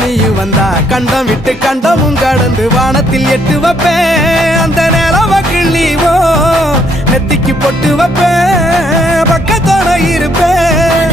நீயும் வந்தா கண்டம் விட்டு கண்டமும் கடந்து வானத்தில் எட்டு வைப்பேன். அந்த நிலவ கிள்ளிவோ நெத்திக்கு பொட்டு வைப்பேன். பக்கத்தோட இருப்பேன்.